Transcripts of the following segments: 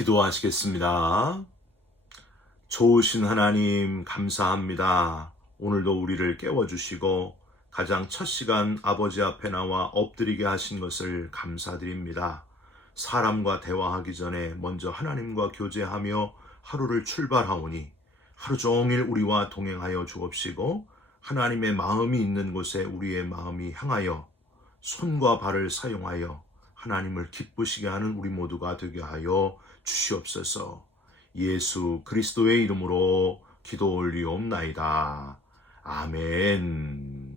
기도하시겠습니다. 좋으신 하나님 감사합니다. 오늘도 우리를 깨워주시고 가장 첫 시간 아버지 앞에 나와 엎드리게 하신 것을 감사드립니다. 사람과 대화하기 전에 먼저 하나님과 교제하며 하루를 출발하오니 하루 종일 우리와 동행하여 주옵시고 하나님의 마음이 있는 곳에 우리의 마음이 향하여 손과 발을 사용하여 하나님을 기쁘시게 하는 우리 모두가 되게 하여 주시옵소서. 예수 그리스도의 이름으로 기도 올리옵나이다. 아멘.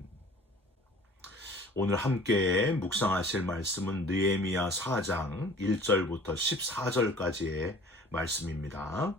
오늘 함께 묵상하실 말씀은 느헤미야 4장 1절부터 14절까지의 말씀입니다.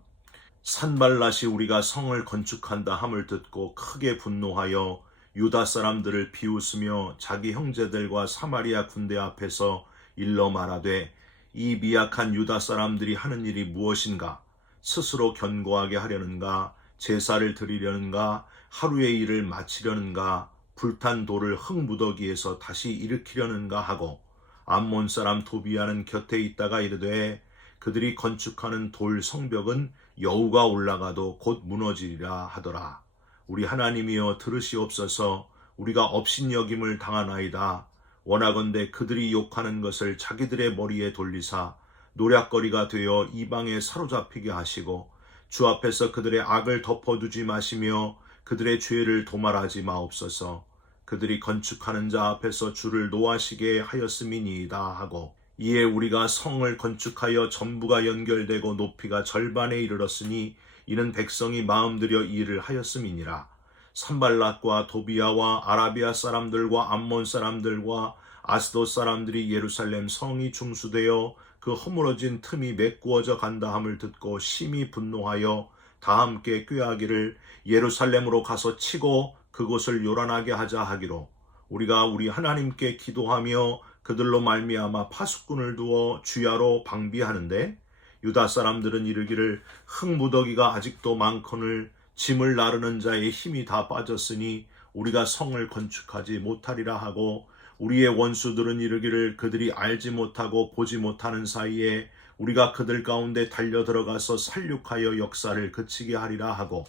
산발랏이 우리가 성을 건축한다 함을 듣고 크게 분노하여 유다 사람들을 비웃으며 자기 형제들과 사마리아 군대 앞에서 일러 말하되 이 미약한 유다 사람들이 하는 일이 무엇인가? 스스로 견고하게 하려는가? 제사를 드리려는가? 하루의 일을 마치려는가? 불탄 돌을 흙무더기에서 다시 일으키려는가 하고 암몬 사람 도비아는 곁에 있다가 이르되 그들이 건축하는 돌 성벽은 여우가 올라가도 곧 무너지리라 하더라. 우리 하나님이여 들으시옵소서. 우리가 업신여김을 당하나이다. 원하건대 그들이 욕하는 것을 자기들의 머리에 돌리사 노략거리가 되어 이방에 사로잡히게 하시고 주 앞에서 그들의 악을 덮어두지 마시며 그들의 죄를 도말하지 마옵소서. 그들이 건축하는 자 앞에서 주를 노하시게 하였음이니이다 하고 이에 우리가 성을 건축하여 전부가 연결되고 높이가 절반에 이르렀으니 이는 백성이 마음들여 이 일을 하였음이니라. 산발랏과 도비아와 아라비아 사람들과 암몬 사람들과 아스돗 사람들이 예루살렘 성이 중수되어 그 허물어진 틈이 메꾸어져 간다 함을 듣고 심히 분노하여 다 함께 꾀하기를 예루살렘으로 가서 치고 그곳을 요란하게 하자 하기로 우리가 우리 하나님께 기도하며 그들로 말미암아 파수꾼을 두어 주야로 방비하는데 유다 사람들은 이르기를 흙무더기가 아직도 많거늘 짐을 나르는 자의 힘이 다 빠졌으니 우리가 성을 건축하지 못하리라 하고 우리의 원수들은 이르기를 그들이 알지 못하고 보지 못하는 사이에 우리가 그들 가운데 달려 들어가서 살육하여 역사를 그치게 하리라 하고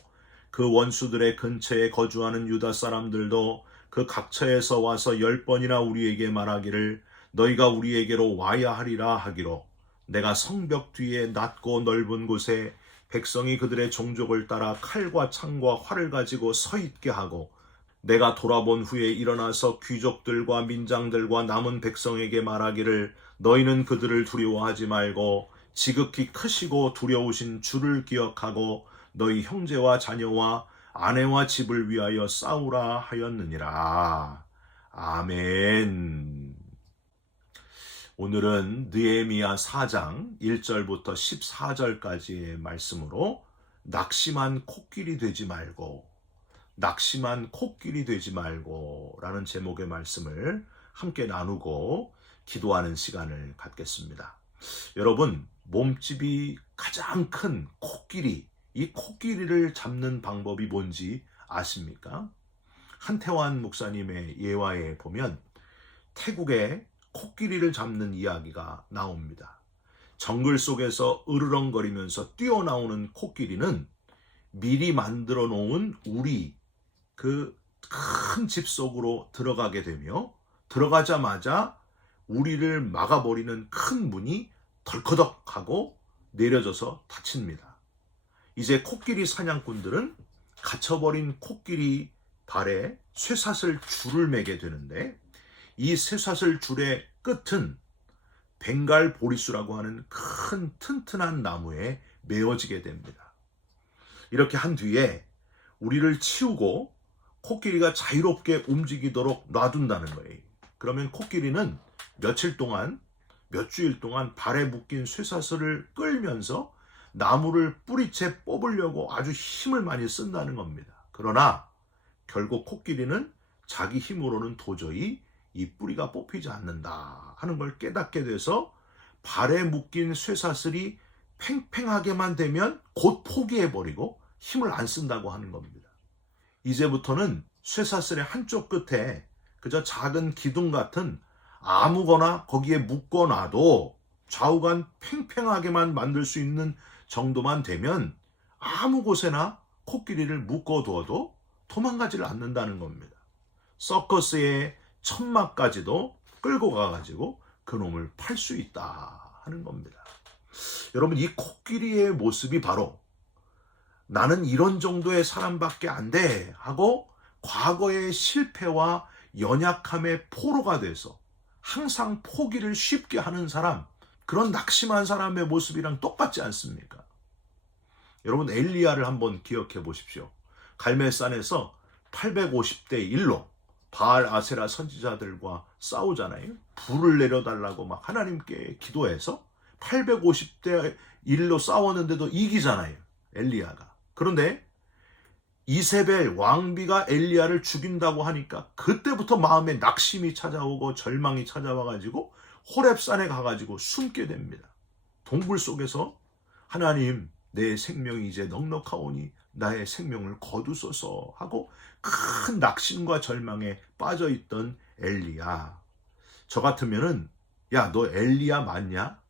그 원수들의 근처에 거주하는 유다 사람들도 그 각처에서 와서 10번이나 우리에게 말하기를 너희가 우리에게로 와야 하리라 하기로 내가 성벽 뒤에 낮고 넓은 곳에 백성이 그들의 종족을 따라 칼과 창과 활을 가지고 서 있게 하고 내가 돌아본 후에 일어나서 귀족들과 민장들과 남은 백성에게 말하기를 너희는 그들을 두려워하지 말고 지극히 크시고 두려우신 주를 기억하고 너희 형제와 자녀와 아내와 집을 위하여 싸우라 하였느니라. 아멘. 오늘은 느헤미야 4장 1절부터 14절까지의 말씀으로 낙심한 코끼리 되지 말고 라는 제목의 말씀을 함께 나누고 기도하는 시간을 갖겠습니다. 여러분, 몸집이 가장 큰 코끼리, 이 코끼리를 잡는 방법이 뭔지 아십니까? 한태환 목사님의 예화에 보면 태국의 코끼리를 잡는 이야기가 나옵니다. 정글 속에서 으르렁거리면서 뛰어나오는 코끼리는 미리 만들어 놓은 우리 그 큰 집 속으로 들어가게 되며 들어가자마자 우리를 막아버리는 큰 문이 덜커덕하고 내려져서 닫힙니다. 이제 코끼리 사냥꾼들은 갇혀버린 코끼리 발에 쇠사슬 줄을 매게 되는데 이 쇠사슬 줄의 끝은 벵갈 보리수라고 하는 큰 튼튼한 나무에 메어지게 됩니다. 이렇게 한 뒤에 우리를 치우고 코끼리가 자유롭게 움직이도록 놔둔다는 거예요. 그러면 코끼리는 몇 주일 동안 발에 묶인 쇠사슬을 끌면서 나무를 뿌리채 뽑으려고 아주 힘을 많이 쓴다는 겁니다. 그러나 결국 코끼리는 자기 힘으로는 도저히 이 뿌리가 뽑히지 않는다 하는 걸 깨닫게 돼서 발에 묶인 쇠사슬이 팽팽하게만 되면 곧 포기해버리고 힘을 안 쓴다고 하는 겁니다. 이제부터는 쇠사슬의 한쪽 끝에 그저 작은 기둥 같은 아무거나 거기에 묶어놔도 좌우간 팽팽하게만 만들 수 있는 정도만 되면 아무 곳에나 코끼리를 묶어두어도 도망가지를 않는다는 겁니다. 서커스의 천막까지도 끌고 가가지고 그놈을 팔 수 있다 하는 겁니다. 여러분, 이 코끼리의 모습이 바로 나는 이런 정도의 사람밖에 안 돼 하고 과거의 실패와 연약함의 포로가 돼서 항상 포기를 쉽게 하는 사람, 그런 낙심한 사람의 모습이랑 똑같지 않습니까? 여러분, 엘리야를 한번 기억해 보십시오. 갈멜산에서 850대 1로 바알 아세라 선지자들과 싸우잖아요. 불을 내려달라고 막 하나님께 기도해서 850대 1로 싸웠는데도 이기잖아요, 엘리야가. 그런데 이세벨 왕비가 엘리야를 죽인다고 하니까 그때부터 마음에 낙심이 찾아오고 절망이 찾아와가지고 호렙산에 가가지고 숨게 됩니다. 동굴 속에서 하나님, 내 생명이 이제 넉넉하오니 나의 생명을 거두소서 하고 큰 낙심과 절망에 빠져있던 엘리야. 저 같으면은 야, 너 엘리야 맞냐?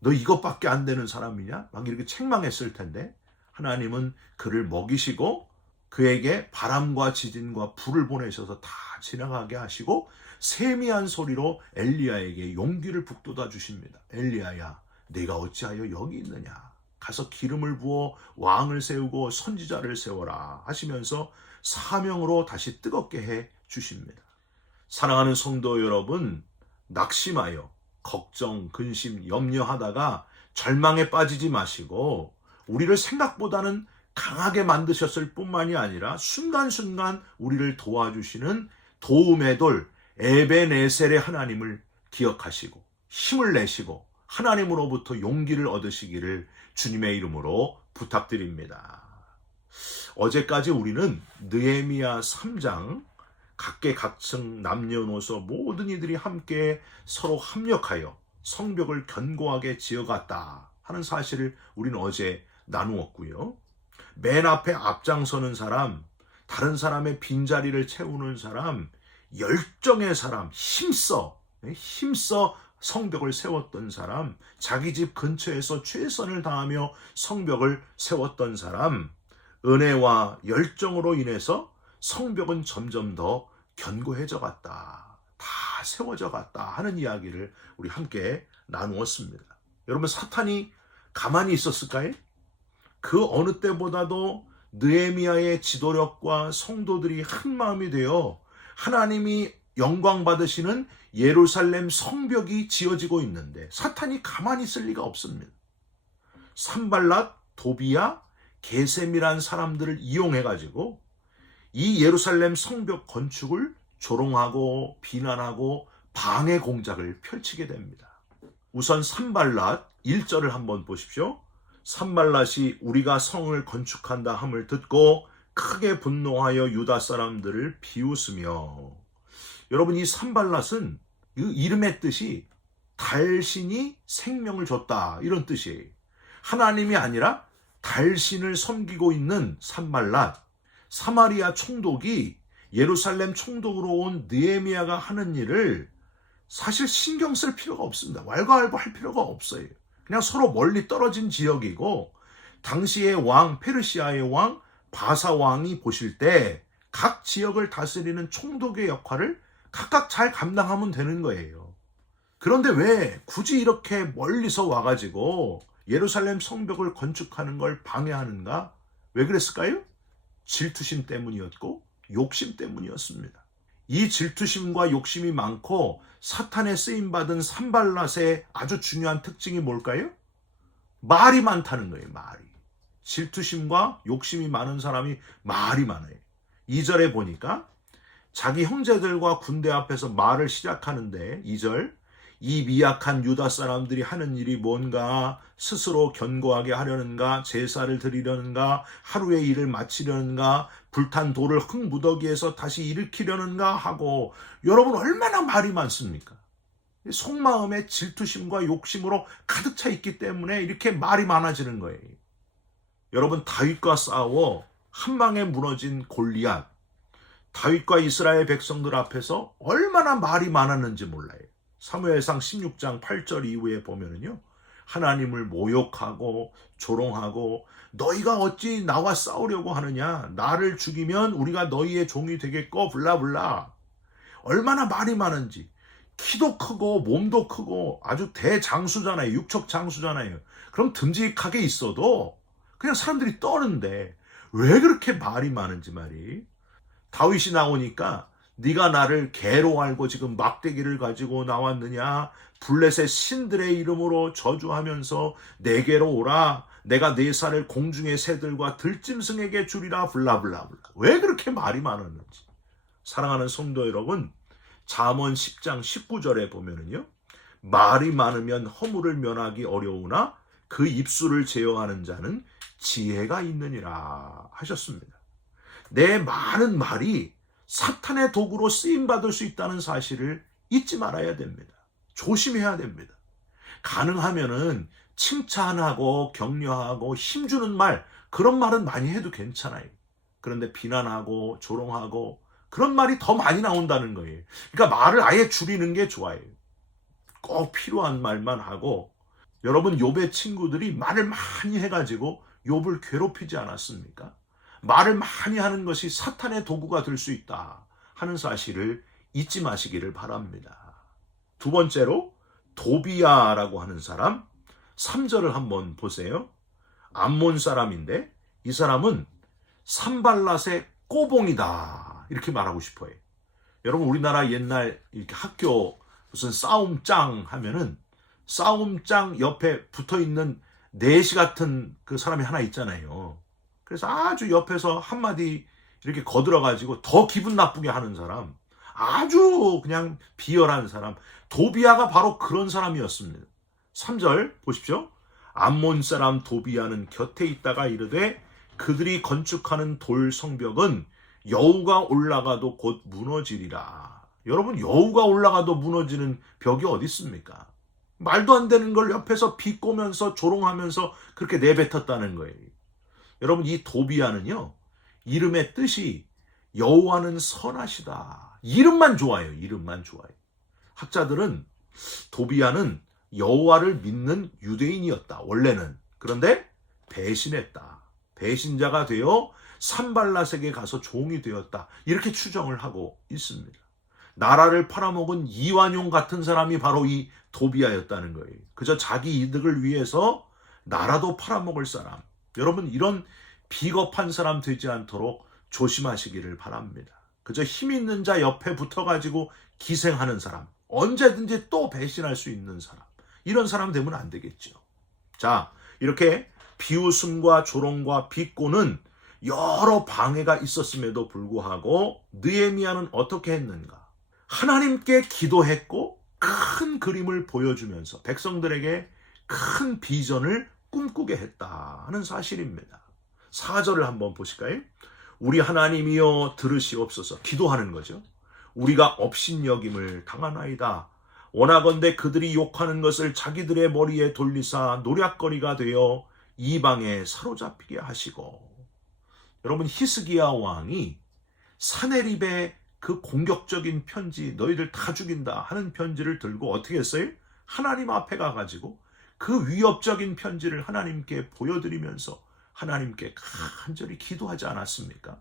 너 이것밖에 안 되는 사람이냐? 막 이렇게 책망했을 텐데 하나님은 그를 먹이시고 그에게 바람과 지진과 불을 보내셔서 다 지나가게 하시고 세미한 소리로 엘리야에게 용기를 북돋아 주십니다. 엘리야야, 네가 어찌하여 여기 있느냐? 가서 기름을 부어 왕을 세우고 선지자를 세워라 하시면서 사명으로 다시 뜨겁게 해 주십니다. 사랑하는 성도 여러분, 낙심하여 걱정, 근심, 염려하다가 절망에 빠지지 마시고 우리를 생각보다는 강하게 만드셨을 뿐만이 아니라 순간순간 우리를 도와주시는 도움의 돌 에베네셀의 하나님을 기억하시고 힘을 내시고 하나님으로부터 용기를 얻으시기를 주님의 이름으로 부탁드립니다. 어제까지 우리는 느헤미야 3장 각계각층 남녀노소 모든 이들이 함께 서로 합력하여 성벽을 견고하게 지어갔다 하는 사실을 우리는 어제 나누었고요. 맨 앞에 앞장서는 사람, 다른 사람의 빈자리를 채우는 사람, 열정의 사람, 힘써 성벽을 세웠던 사람, 자기 집 근처에서 최선을 다하며 성벽을 세웠던 사람, 은혜와 열정으로 인해서 성벽은 점점 더 견고해져 갔다, 다 세워져 갔다 하는 이야기를 우리 함께 나누었습니다. 여러분, 사탄이 가만히 있었을까요? 그 어느 때보다도 느헤미야의 지도력과 성도들이 한 마음이 되어 하나님이 영광 받으시는 예루살렘 성벽이 지어지고 있는데 사탄이 가만히 있을 리가 없습니다. 산발랏, 도비야, 게셈이란 사람들을 이용해가지고 이 예루살렘 성벽 건축을 조롱하고 비난하고 방해 공작을 펼치게 됩니다. 우선 산발랏 1절을 한번 보십시오. 산발랏이 우리가 성을 건축한다 함을 듣고 크게 분노하여 유다 사람들을 비웃으며, 여러분, 이 산발랏은 이 이름의 뜻이 달신이 생명을 줬다 이런 뜻이에요. 하나님이 아니라 달신을 섬기고 있는 산발랏, 사마리아 총독이 예루살렘 총독으로 온 느헤미야가 하는 일을 사실 신경 쓸 필요가 없습니다. 왈가왈부할 필요가 없어요. 그냥 서로 멀리 떨어진 지역이고, 당시의 왕, 페르시아의 왕 바사 왕이 보실 때 각 지역을 다스리는 총독의 역할을 각각 잘 감당하면 되는 거예요. 그런데 왜 굳이 이렇게 멀리서 와가지고 예루살렘 성벽을 건축하는 걸 방해하는가? 왜 그랬을까요? 질투심 때문이었고 욕심 때문이었습니다. 이 질투심과 욕심이 많고 사탄에 쓰임받은 산발랏의 아주 중요한 특징이 뭘까요? 말이 많다는 거예요. 말이. 질투심과 욕심이 많은 사람이 말이 많아요. 2절에 보니까 자기 형제들과 군대 앞에서 말을 시작하는데 2절, 이 미약한 유다 사람들이 하는 일이 뭔가, 스스로 견고하게 하려는가, 제사를 드리려는가, 하루의 일을 마치려는가, 불탄 돌을 흙무더기에서 다시 일으키려는가 하고, 여러분 얼마나 말이 많습니까? 속마음에 질투심과 욕심으로 가득 차 있기 때문에 이렇게 말이 많아지는 거예요. 여러분, 다윗과 싸워 한 방에 무너진 골리앗, 다윗과 이스라엘 백성들 앞에서 얼마나 말이 많았는지 몰라요. 사무엘상 16장 8절 이후에 보면은요, 하나님을 모욕하고 조롱하고 너희가 어찌 나와 싸우려고 하느냐, 나를 죽이면 우리가 너희의 종이 되겠고 블라블라. 얼마나 말이 많은지. 키도 크고 몸도 크고 아주 대장수잖아요. 육척 장수잖아요. 그럼 듬직하게 있어도 그냥 사람들이 떠는데 왜 그렇게 말이 많은지 말이. 다윗이 나오니까 네가 나를 개로 알고 지금 막대기를 가지고 나왔느냐, 블레셋 신들의 이름으로 저주하면서 내게로 오라, 내가 네 살을 공중의 새들과 들짐승에게 주리라, 블라블라블라. 왜 그렇게 말이 많았는지. 사랑하는 성도 여러분, 잠언 10장 19절에 보면은요, 말이 많으면 허물을 면하기 어려우나 그 입술을 제어하는 자는 지혜가 있느니라 하셨습니다. 내 많은 말이 사탄의 도구로 쓰임받을 수 있다는 사실을 잊지 말아야 됩니다. 조심해야 됩니다. 가능하면은 칭찬하고 격려하고 힘주는 말, 그런 말은 많이 해도 괜찮아요. 그런데 비난하고 조롱하고 그런 말이 더 많이 나온다는 거예요. 그러니까 말을 아예 줄이는 게 좋아요. 꼭 필요한 말만 하고. 여러분, 욥의 친구들이 말을 많이 해가지고 욥을 괴롭히지 않았습니까? 말을 많이 하는 것이 사탄의 도구가 될 수 있다 하는 사실을 잊지 마시기를 바랍니다. 두 번째로 도비야라고 하는 사람, 3절을 한번 보세요. 암몬 사람인데 이 사람은 산발랏의 꼬봉이다 이렇게 말하고 싶어요. 여러분, 우리나라 옛날 이렇게 학교 무슨 싸움장 하면은 싸움장 옆에 붙어있는 내시 같은 그 사람이 하나 있잖아요. 그래서 아주 옆에서 한마디 이렇게 거들어가지고 더 기분 나쁘게 하는 사람, 아주 그냥 비열한 사람, 도비야가 바로 그런 사람이었습니다. 3절 보십시오. 암몬 사람 도비야는 곁에 있다가 이르되 그들이 건축하는 돌 성벽은 여우가 올라가도 곧 무너지리라. 여러분, 여우가 올라가도 무너지는 벽이 어디 있습니까? 말도 안 되는 걸 옆에서 비꼬면서 조롱하면서 그렇게 내뱉었다는 거예요. 여러분, 이 도비야는요, 이름의 뜻이 여호와는 선하시다. 이름만 좋아요. 이름만 좋아요. 학자들은 도비야는 여호와를 믿는 유대인이었다, 원래는. 그런데 배신했다. 배신자가 되어 산발랏에게 가서 종이 되었다. 이렇게 추정을 하고 있습니다. 나라를 팔아먹은 이완용 같은 사람이 바로 이 도비야였다는 거예요. 그저 자기 이득을 위해서 나라도 팔아먹을 사람. 여러분, 이런 비겁한 사람 되지 않도록 조심하시기를 바랍니다. 그저 힘 있는 자 옆에 붙어가지고 기생하는 사람, 언제든지 또 배신할 수 있는 사람, 이런 사람 되면 안 되겠죠. 자, 이렇게 비웃음과 조롱과 비꼬는 여러 방해가 있었음에도 불구하고 느헤미야는 어떻게 했는가? 하나님께 기도했고 큰 그림을 보여주면서 백성들에게 큰 비전을 꿈꾸게 했다 하는 사실입니다. 4절을 한번 보실까요? 우리 하나님이여 들으시옵소서. 기도하는 거죠. 우리가 업신여김을 당하나이다. 원하건대 그들이 욕하는 것을 자기들의 머리에 돌리사 노략거리가 되어 이방에 사로잡히게 하시고. 여러분, 히스기야 왕이 사네립의 그 공격적인 편지, 너희들 다 죽인다 하는 편지를 들고 어떻게 했어요? 하나님 앞에 가가지고 그 위협적인 편지를 하나님께 보여드리면서 하나님께 간절히 기도하지 않았습니까?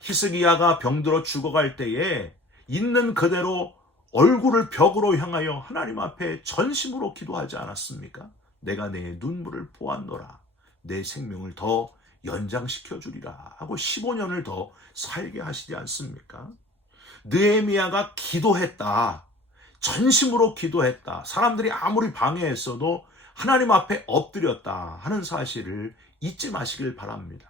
히스기야가 병들어 죽어갈 때에 있는 그대로 얼굴을 벽으로 향하여 하나님 앞에 전심으로 기도하지 않았습니까? 내가 내 눈물을 보았노라. 내 생명을 더 연장시켜 주리라 하고 15년을 더 살게 하시지 않습니까? 느헤미야가 기도했다. 전심으로 기도했다. 사람들이 아무리 방해했어도 하나님 앞에 엎드렸다 하는 사실을 잊지 마시길 바랍니다.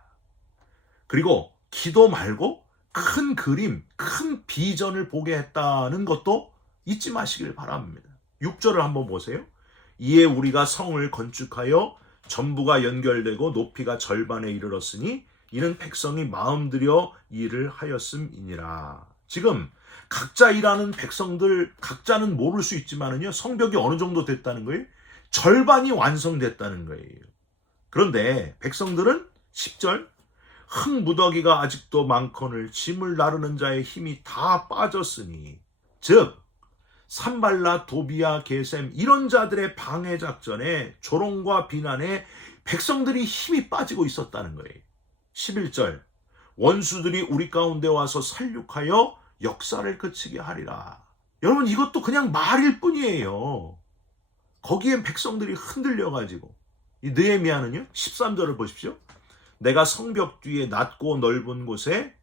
그리고 기도 말고 큰 그림, 큰 비전을 보게 했다는 것도 잊지 마시길 바랍니다. 6절을 한번 보세요. 이에 우리가 성을 건축하여 전부가 연결되고 높이가 절반에 이르렀으니 이는 백성이 마음들여 일을 하였음이니라. 지금 각자 일하는 백성들, 각자는 모를 수 있지만은요, 성벽이 어느 정도 됐다는 거예요? 절반이 완성됐다는 거예요. 그런데 백성들은 10절, 흙무더기가 아직도 많거늘 짐을 나르는 자의 힘이 다 빠졌으니, 즉 산발라, 도비야, 게셈 이런 자들의 방해 작전에 조롱과 비난에 백성들이 힘이 빠지고 있었다는 거예요. 11절 원수들이 우리 가운데 와서 살육하여 역사를 그치게 하리라. 여러분 이것도 그냥 말일 뿐이에요. 거기엔 백성들이 흔들려가지고 이 느헤미야는요 13절을 보십시오. 내가 성벽 뒤에 낮고 넓은 곳에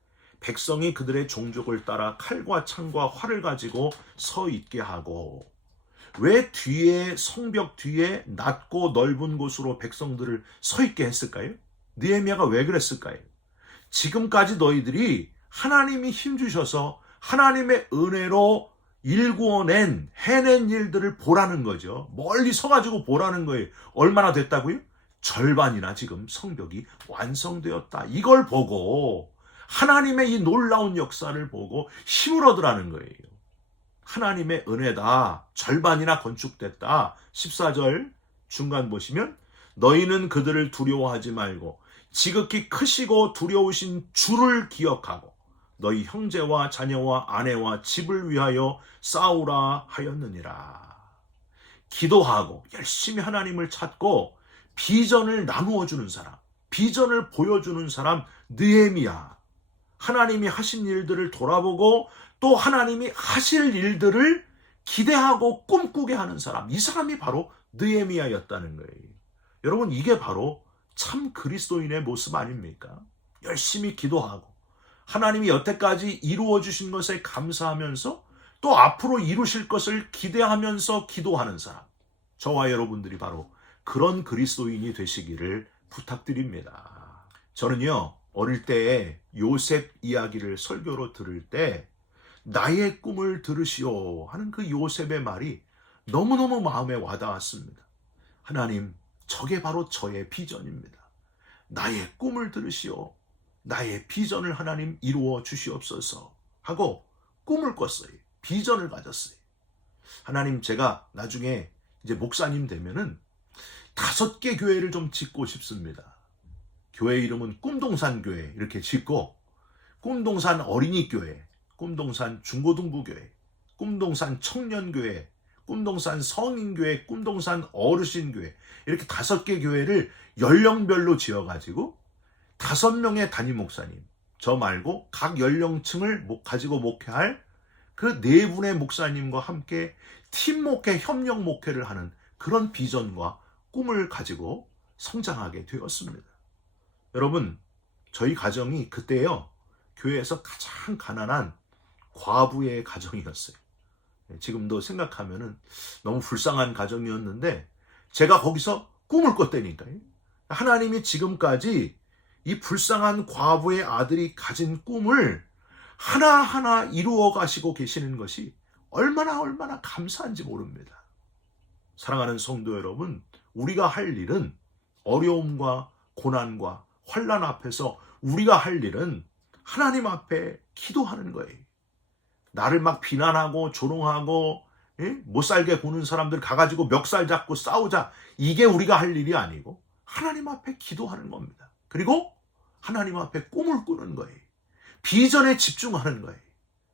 백성이 그들의 종족을 따라 칼과 창과 활을 가지고 서 있게 하고. 왜 뒤에 성벽 뒤에 낮고 넓은 곳으로 백성들을 서 있게 했을까요? 느헤미야가 왜 그랬을까요? 지금까지 너희들이 하나님이 힘주셔서 하나님의 은혜로 일구어낸 해낸 일들을 보라는 거죠. 멀리 서가지고 보라는 거예요. 얼마나 됐다고요? 절반이나 지금 성벽이 완성되었다. 이걸 보고 하나님의 이 놀라운 역사를 보고 힘을 얻으라는 거예요. 하나님의 은혜다. 절반이나 건축됐다. 14절 중간 보시면 너희는 그들을 두려워하지 말고 지극히 크시고 두려우신 주를 기억하고 너희 형제와 자녀와 아내와 집을 위하여 싸우라 하였느니라. 기도하고 열심히 하나님을 찾고 비전을 나누어 주는 사람, 비전을 보여주는 사람 느헤미야. 하나님이 하신 일들을 돌아보고 또 하나님이 하실 일들을 기대하고 꿈꾸게 하는 사람, 이 사람이 바로 느헤미야였다는 거예요. 여러분 이게 바로 참 그리스도인의 모습 아닙니까? 열심히 기도하고 하나님이 여태까지 이루어 주신 것에 감사하면서 또 앞으로 이루실 것을 기대하면서 기도하는 사람. 저와 여러분들이 바로 그런 그리스도인이 되시기를 부탁드립니다. 저는요 어릴 때에 요셉 이야기를 설교로 들을 때 나의 꿈을 들으시오 하는 그 요셉의 말이 너무너무 마음에 와닿았습니다. 하나님, 저게 바로 저의 비전입니다. 나의 꿈을 들으시오. 나의 비전을 하나님 이루어 주시옵소서 하고 꿈을 꿨어요. 비전을 가졌어요. 하나님, 제가 나중에 이제 목사님 되면은 5개 교회를 좀 짓고 싶습니다. 교회 이름은 꿈동산 교회 이렇게 짓고 꿈동산 어린이교회, 꿈동산 중고등부교회, 꿈동산 청년교회, 꿈동산 성인교회, 꿈동산 어르신교회 이렇게 5개 교회를 연령별로 지어가지고 5명의 담임 목사님, 저 말고 각 연령층을 가지고 목회할 그 4분의 목사님과 함께 팀 목회, 협력 목회를 하는 그런 비전과 꿈을 가지고 성장하게 되었습니다. 여러분, 저희 가정이 그때요, 교회에서 가장 가난한 과부의 가정이었어요. 지금도 생각하면은 너무 불쌍한 가정이었는데 제가 거기서 꿈을 꿨다니까요. 하나님이 지금까지 이 불쌍한 과부의 아들이 가진 꿈을 하나하나 이루어 가시고 계시는 것이 얼마나 감사한지 모릅니다. 사랑하는 성도 여러분, 우리가 할 일은 어려움과 고난과 환난 앞에서 우리가 할 일은 하나님 앞에 기도하는 거예요. 나를 막 비난하고 조롱하고 못 살게 구는 사람들 가가지고 멱살 잡고 싸우자, 이게 우리가 할 일이 아니고 하나님 앞에 기도하는 겁니다. 그리고 하나님 앞에 꿈을 꾸는 거예요. 비전에 집중하는 거예요.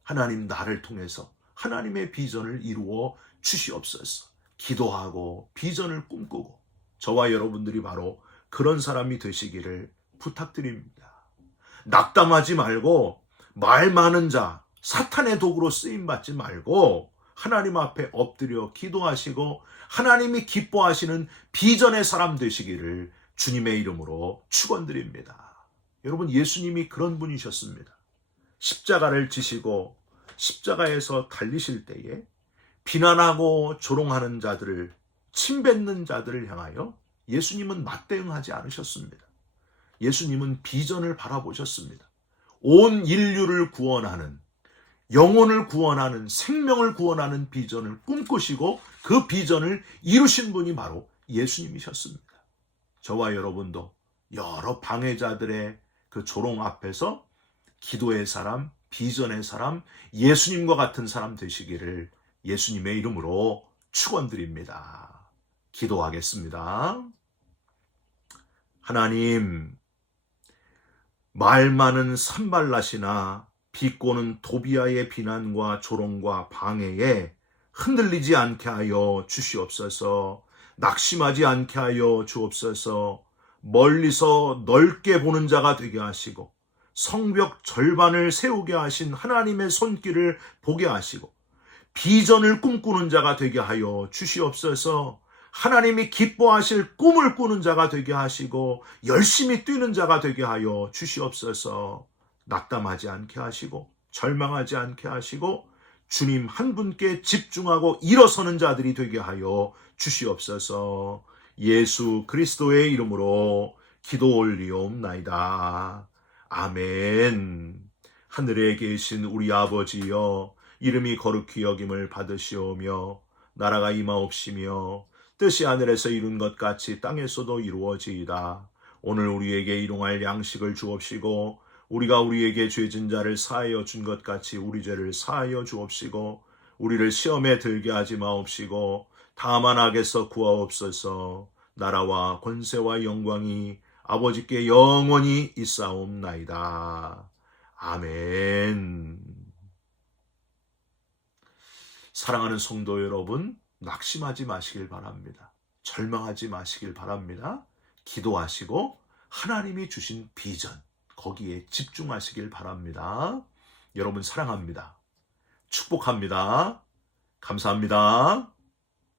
하나님, 나를 통해서 하나님의 비전을 이루어 주시옵소서. 기도하고 비전을 꿈꾸고 저와 여러분들이 바로 그런 사람이 되시기를 부탁드립니다. 낙담하지 말고 말 많은 자, 사탄의 도구로 쓰임받지 말고 하나님 앞에 엎드려 기도하시고 하나님이 기뻐하시는 비전의 사람 되시기를 주님의 이름으로 축원드립니다. 여러분, 예수님이 그런 분이셨습니다. 십자가를 지시고 십자가에서 달리실 때에 비난하고 조롱하는 자들을, 침뱉는 자들을 향하여 예수님은 맞대응하지 않으셨습니다. 예수님은 비전을 바라보셨습니다. 온 인류를 구원하는, 영혼을 구원하는, 생명을 구원하는 비전을 꿈꾸시고 그 비전을 이루신 분이 바로 예수님이셨습니다. 저와 여러분도 여러 방해자들의 그 조롱 앞에서 기도의 사람, 비전의 사람, 예수님과 같은 사람 되시기를 예수님의 이름으로 축원드립니다. 기도하겠습니다. 하나님, 말 많은 산발랏이나 비꼬는 도비아의 비난과 조롱과 방해에 흔들리지 않게 하여 주시옵소서. 낙심하지 않게 하여 주옵소서. 멀리서 넓게 보는 자가 되게 하시고 성벽 절반을 세우게 하신 하나님의 손길을 보게 하시고 비전을 꿈꾸는 자가 되게 하여 주시옵소서. 하나님이 기뻐하실 꿈을 꾸는 자가 되게 하시고 열심히 뛰는 자가 되게 하여 주시옵소서. 낙담하지 않게 하시고 절망하지 않게 하시고 주님 한 분께 집중하고 일어서는 자들이 되게 하여 주시옵소서. 예수 그리스도의 이름으로 기도 올리옵나이다. 아멘. 하늘에 계신 우리 아버지여, 이름이 거룩히 여김을 받으시오며 나라가 임하옵시며 뜻이 하늘에서 이룬 것 같이 땅에서도 이루어지이다. 오늘 우리에게 일용할 양식을 주옵시고 우리가 우리에게 죄진 자를 사하여 준 것 같이 우리 죄를 사하여 주옵시고 우리를 시험에 들게 하지 마옵시고 다만 악에서 구하옵소서. 나라와 권세와 영광이 아버지께 영원히 있사옵나이다. 아멘. 사랑하는 성도 여러분, 낙심하지 마시길 바랍니다. 절망하지 마시길 바랍니다. 기도하시고 하나님이 주신 비전, 거기에 집중하시길 바랍니다. 여러분 사랑합니다. 축복합니다. 감사합니다.